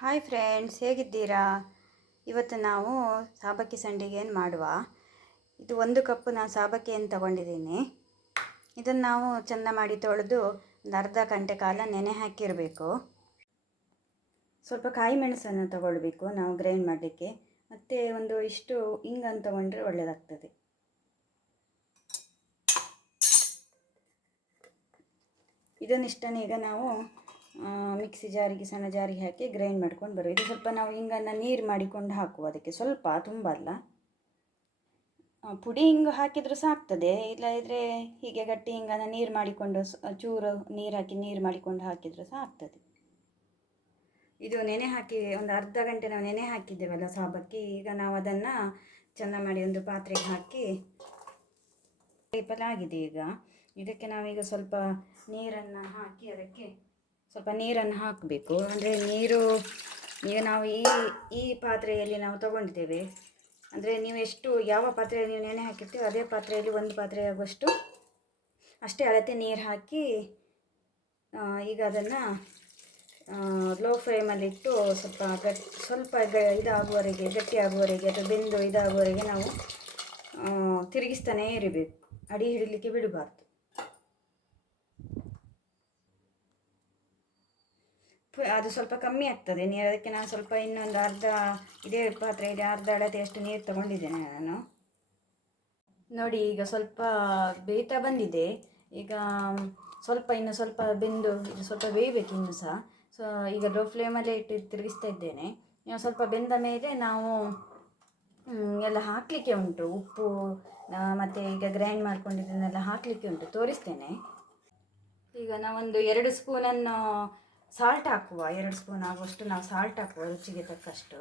Hi friends ಹೇಗಿದ್ದೀರಾ? ಇವತ್ತು ನಾವು ಸಾಬಕ್ಕಿ ಏನು ಮಾಡುವ? ಇದು ಒಂದು ಕಪ್ಪು ನಾನು ಸಾಬಕ್ಕಿಯನ್ನು ತಗೊಂಡಿದ್ದೀನಿ. ಇದನ್ನು ನಾವು ಚೆಂದ ಮಾಡಿ ತೊಳೆದು ಒಂದು ಅರ್ಧ ಗಂಟೆ ಕಾಲ ನೆನೆ ಹಾಕಿರಬೇಕು. ಸ್ವಲ್ಪ ಕಾಯಿ ಮೆಣಸನ್ನು ತಗೊಳ್ಬೇಕು ನಾವು ಗ್ರೈಂಡ್ ಮಾಡಲಿಕ್ಕೆ. ಮತ್ತು ಒಂದು ಇಷ್ಟು ಹಿಂಗನ್ನು ತೊಗೊಂಡ್ರೆ ಒಳ್ಳೆಯದಾಗ್ತದೆ ಇದನ್ನಿಷ್ಟನ್ನು ಈಗ ನಾವು ಮಿಕ್ಸಿ ಜಾರಿಗೆ, ಸಣ್ಣ ಜಾರಿಗೆ ಹಾಕಿ ಗ್ರೈಂಡ್ ಮಾಡ್ಕೊಂಡು ಬರೋ ಇದು ಸ್ವಲ್ಪ ನಾವು ಹಿಂಗನ್ನು ನೀರು ಮಾಡಿಕೊಂಡು ಹಾಕುವ. ಅದಕ್ಕೆ ಸ್ವಲ್ಪ ತುಂಬ ಅಲ್ಲ. ಪುಡಿ ಹಿಂಗೆ ಹಾಕಿದರೂ ಸಾಕ್ತದೆ. ಇಲ್ಲದಿದ್ದರೆ ಹೀಗೆ ಗಟ್ಟಿ ಹಿಂಗನ್ನು ನೀರು ಮಾಡಿಕೊಂಡು ಚೂರು ನೀರು ಹಾಕಿ ನೀರು ಮಾಡಿಕೊಂಡು ಹಾಕಿದರೂ ಸಹ ಆಗ್ತದೆ ಇದು ನೆನೆ ಹಾಕಿ ಒಂದು ಅರ್ಧ ಗಂಟೆ ನಾವು ನೆನೆ ಹಾಕಿದ್ದೇವಲ್ಲ ಸಾಬಕ್ಕಿ. ಈಗ ನಾವು ಅದನ್ನು ಚೆಂದ ಮಾಡಿ ಒಂದು ಪಾತ್ರೆಗೆ ಹಾಕಿ ಟೈಪಲ್ಲಿ ಆಗಿದೆ ಈಗ. ಇದಕ್ಕೆ ನಾವೀಗ ಸ್ವಲ್ಪ ನೀರನ್ನು ಹಾಕಿ ಅದಕ್ಕೆ ಸ್ವಲ್ಪ ನೀರನ್ನು ಹಾಕಬೇಕು. ಅಂದರೆ ನೀರು, ಈಗ ನಾವು ಈ ಈ ಪಾತ್ರೆಯಲ್ಲಿ ನಾವು ತಗೊಂಡಿದ್ದೇವೆ. ಅಂದರೆ ನೀವು ಎಷ್ಟು, ಯಾವ ಪಾತ್ರೆಯಲ್ಲಿ ನೀವು ನೆನೆ ಹಾಕಿರ್ತೀವಿ ಅದೇ ಪಾತ್ರೆಯಲ್ಲಿ ಒಂದು ಪಾತ್ರೆ ಆಗುವಷ್ಟು ಅಷ್ಟೇ ಅಳತೆ ನೀರು ಹಾಕಿ ಈಗ ಅದನ್ನು ಲೋ ಫ್ಲೇಮಲ್ಲಿಟ್ಟು ಸ್ವಲ್ಪ ಗಟ್, ಸ್ವಲ್ಪ ಗ, ಇದಾಗುವವರೆಗೆ ಗಟ್ಟಿ ಆಗುವವರೆಗೆ ಅಥವಾ ಬೆಂದು ಇದಾಗುವವರೆಗೆ ನಾವು ತಿರುಗಿಸ್ತಾನೇ ಇರಬೇಕು. ಅಡಿ ಹಿಡಿಲಿಕ್ಕೆ ಬಿಡಬಾರ್ದು. ಅದು ಸ್ವಲ್ಪ ಕಮ್ಮಿ ಆಗ್ತದೆ. ನೀರು ಅದಕ್ಕೆ ನಾನು ಸ್ವಲ್ಪ ಇನ್ನೊಂದು ಅರ್ಧ ಇದೇ ಇದೆ ಅರ್ಧ ಅಳತೆಯಷ್ಟು ನೀರು ತಗೊಂಡಿದ್ದೇನೆ ನಾನು. ನೋಡಿ, ಈಗ ಸ್ವಲ್ಪ ಬೇಯ್ತಾ ಬಂದಿದೆ. ಈಗ ಸ್ವಲ್ಪ ಇನ್ನು ಸ್ವಲ್ಪ ಬೆಂದು ಸ್ವಲ್ಪ ಬೇಯಬೇಕು ಇನ್ನು ಸಹ. ಸೊ ಈಗ ಲೋ ಫ್ಲೇಮಲ್ಲೇ ಇಟ್ಟು ತಿರುಗಿಸ್ತಾ ಇದ್ದೇನೆ. ಸ್ವಲ್ಪ ಬೆಂದ ಮೇಲೆ ನಾವು ಎಲ್ಲ ಹಾಕಲಿಕ್ಕೆ ಉಂಟು. ಉಪ್ಪು ಮತ್ತು ಈಗ ಗ್ರೈಂಡ್ ಮಾಡ್ಕೊಂಡಿದ್ದನ್ನೆಲ್ಲ ಹಾಕಲಿಕ್ಕೆ ಉಂಟು. ತೋರಿಸ್ತೇನೆ. ಈಗ ನಾವೊಂದು ಎರಡು ಸ್ಪೂನನ್ನು ಸಾಲ್ಟ್ ಹಾಕುವ, ಎರಡು ಸ್ಪೂನ್ ಆಗುವಷ್ಟು ನಾವು ಸಾಲ್ಟ್ ಹಾಕುವ ರುಚಿಗೆ ತಕ್ಕಷ್ಟು.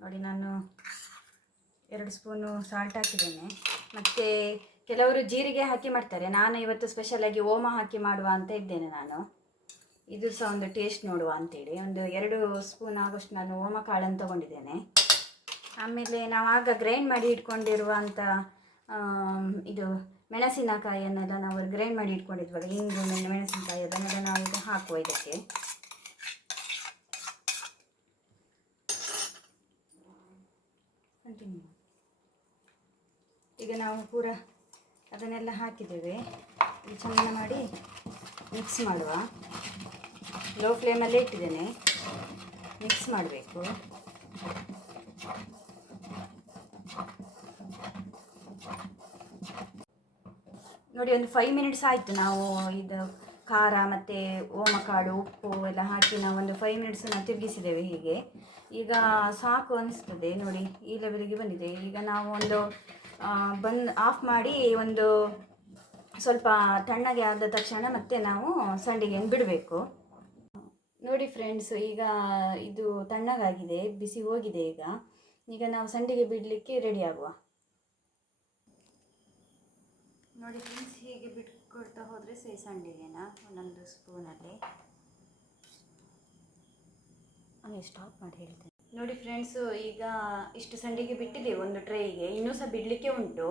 ನೋಡಿ, ನಾನು ಎರಡು ಸ್ಪೂನು ಸಾಲ್ಟ್ ಹಾಕಿದ್ದೇನೆ. ಮತ್ತು ಕೆಲವರು ಜೀರಿಗೆ ಹಾಕಿ ಮಾಡ್ತಾರೆ. ನಾನು ಇವತ್ತು ಸ್ಪೆಷಲಾಗಿ ಓಮ ಹಾಕಿ ಮಾಡುವ ಅಂತ ಇದ್ದೇನೆ ನಾನು. ಇದು ಸಹ ಒಂದು ಟೇಸ್ಟ್ ನೋಡುವ ಅಂತೇಳಿ. ಒಂದು ಎರಡು ಸ್ಪೂನ್ ಆಗುವಷ್ಟು ನಾನು ಓಮ ಕಾಳನ್ನು ತೊಗೊಂಡಿದ್ದೇನೆ. ಆಮೇಲೆ ನಾವು ಆಗ ಗ್ರೈಂಡ್ ಮಾಡಿ ಇಟ್ಕೊಂಡಿರುವಂಥ ಇದು ಮೆಣಸಿನಕಾಯಿಯನ್ನೆಲ್ಲ ನಾವು ಗ್ರೈಂಡ್ ಮಾಡಿ ಇಟ್ಕೊಂಡಿದ್ವಲ್ಲ ಇಂಗು ಮೆಣ್- ಮೆಣಸಿನಕಾಯಿ ಅದನ್ನೆಲ್ಲ ನಾವು ಈಗ ಹಾಕುವ ಇದಕ್ಕೆ. ಈಗ ನಾವು ಪೂರ ಅದನ್ನೆಲ್ಲ ಹಾಕಿದ್ದೇವೆ. ಚೆಂದ ಮಾಡಿ ಮಿಕ್ಸ್ ಮಾಡುವ. ಲೋ ಫ್ಲೇಮಲ್ಲೇ ಇಟ್ಟಿದ್ದೇನೆ. ಮಿಕ್ಸ್ ಮಾಡಬೇಕು. ನೋಡಿ, ಒಂದು ಫೈವ್ ಮಿನಿಟ್ಸ್ ಆಯಿತು ನಾವು ಇದು ಖಾರ ಮತ್ತು ಓಮಕಾಳು ಉಪ್ಪು ಎಲ್ಲ ಹಾಕಿ ನಾವು ಒಂದು ಫೈವ್ ಮಿನಿಟ್ಸ್ ನಾವು ತಿರುಗಿಸಿದ್ದೇವೆ ಹೀಗೆ. ಈಗ ಸಾಕು ಅನಿಸ್ತದೆ, ನೋಡಿ, ಈ ಲೆವೆಲಿಗೆ ಬಂದಿದೆ. ಈಗ ನಾವು ಒಂದು ಬಂದ್ ಆಫ್ ಮಾಡಿ ಒಂದು ಸ್ವಲ್ಪ ತಣ್ಣಗೆ ಆದ ತಕ್ಷಣ ಮತ್ತೆ ನಾವು ಸಂಡಿಗೆಯನ್ನು ಬಿಡಬೇಕು. ನೋಡಿ ಫ್ರೆಂಡ್ಸ್ ಈಗ ಇದು ತಣ್ಣಗಾಗಿದೆ, ಬಿಸಿ ಹೋಗಿದೆ ಈಗ. ಈಗ ನಾವು ಸಂಡಿಗೆ ಬಿಡಲಿಕ್ಕೆ ರೆಡಿ ಆಗುವ. ನೋಡಿ ಫ್ರೆಂಡ್ಸ್ ಹೀಗೆ ಬಿಟ್ಕೊಳ್ತಾ ಹೋದರೆ ಸೇಸಂಡಿಗೆನ ಒಂದೊಂದು ಸ್ಪೂನಲ್ಲಿ. ನಾನು ಸ್ಟಾಪ್ ಮಾಡಿ ಹೇಳ್ತೇನೆ. ನೋಡಿ ಫ್ರೆಂಡ್ಸು ಈಗ ಇಷ್ಟು ಸಂಡಿಗೆ ಬಿಟ್ಟಿದ್ದೀವಿ ಒಂದು ಟ್ರೈಗೆ ಇನ್ನೂ ಸಹ ಬಿಡಲಿಕ್ಕೆ ಉಂಟು.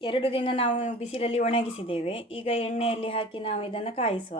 ಎರಡು ದಿನ ನಾವು ಬಿಸಿಲಲ್ಲಿ ಒಣಗಿಸಿದ್ದೇವೆ. ಈಗ ಎಣ್ಣೆಯಲ್ಲಿ ಹಾಕಿ ನಾವು ಇದನ್ನು ಕಾಯಿಸುವ.